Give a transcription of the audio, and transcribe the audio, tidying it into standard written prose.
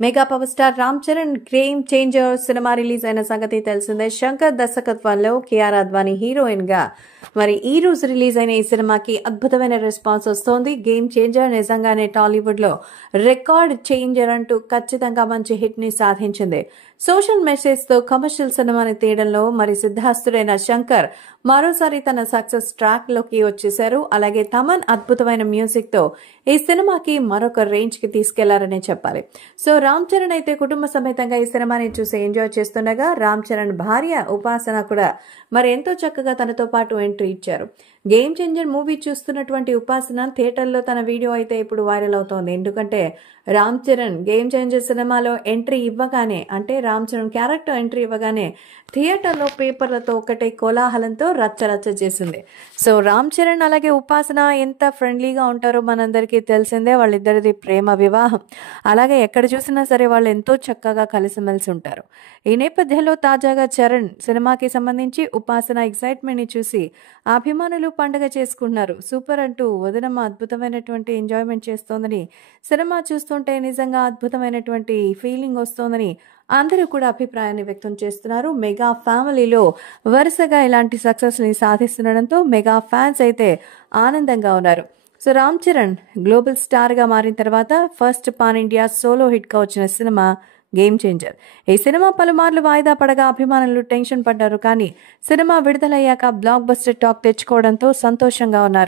Mega power star Ram Charan game changer cinema release అయిన సంగతి తెలిసిందే. శంకర్ దర్శకత్వంలో కియారా అద్వానీ హీరోయిన్ గా మరి ఈ రోజు రిలీజ్ అయిన ఈ సినిమాకి అద్భుతమైన రెస్పాన్స్ వస్తోంది. గేమ్ చేంజర్ నిజంగానే టాలీవుడ్ లో రికార్డ్ చేంజర్ అంటూ ఖచ్చితంగా మంచి హిట్ ని సాధించింది. సోషల్ మెసేజ్ తో కమర్షియల్ సినిమాని తీయడంలో మరి సిద్ధాస్తుడైన శంకర్ మరోసారి తన సక్సెస్ ట్రాక్ లోకి వచ్చేశారు. అలాగే తమన్ అద్భుతమైన మ్యూజిక్ తో ఈ సినిమాకి మరొక రేంజ్ కి తీసుకెళ్లారనే చెప్పాలి. సో రామ్ చరణ్ అయితే కుటుంబ సమేతంగా ఈ సినిమాని చూసి ఎంజాయ్ చేస్తుండగా రామ్ చరణ్ భార్య ఉపాసన కూడా మరి ఎంతో చక్కగా తనతో పాటు ఎంట్రీ ఇచ్చారు. గేమ్ చేంజర్ మూవీ చూస్తున్నటువంటి ఉపాసన థియేటర్లో తన వీడియో అయితే ఇప్పుడు వైరల్ అవుతోంది. ఎందుకంటే రామ్ చరణ్ గేమ్ చేంజర్ సినిమాలో ఎంట్రీ ఇవ్వగానే, అంటే రామ్ చరణ్ క్యారెక్టర్ ఎంట్రీ ఇవ్వగానే థియేటర్లో పేపర్లతో ఒకటే కోలాహలంతో రచ్చరచ్చ చేసింది. సో రామ్ చరణ్ అలాగే ఉపాసన ఎంత ఫ్రెండ్లీగా ఉంటారో మనందరికీ తెలిసిందే. వాళ్ళిద్దరిది ప్రేమ వివాహం. అలాగే ఎక్కడ చూసినా సరే వాళ్ళు ఎంతో చక్కగా కలిసిమెలిసి ఉంటారు. ఈ నేపథ్యంలో తాజాగా చరణ్ సినిమాకి సంబంధించి ఉపాసన ఎక్సైట్మెంట్ ని చూసి అభిమానులు పండుగ చేసుకుంటున్నారు. సూపర్ అంటూ వదినమ్మ అద్భుతమైనటువంటి ఎంజాయ్మెంట్ చేస్తోందని, సినిమా చూస్తుంటే నిజంగా అద్భుతమైనటువంటి ఫీలింగ్ వస్తోందని అందరూ కూడా అభిప్రాయాన్ని వ్యక్తం చేస్తున్నారు. మెగా ఫ్యామిలీలో వరుసగా ఇలాంటి సక్సెస్ ని సాధిస్తుండడంతో మెగా ఫ్యాన్స్ అయితే ఆనందంగా ఉన్నారు. So Ram Charan global star గా మారిన తర్వాత first pan India solo hit గా వచ్చిన సినిమా గేమ్ చేంజర్. ఈ సినిమా పలుమార్లు వాయిదా పడగా అభిమానులు టెన్షన్ పడ్డారు. కానీ సినిమా విడుదలయ్యాక బ్లాక్ బస్టర్ టాక్ తెచ్చుకోవడంతో సంతోషంగా ఉన్నారు.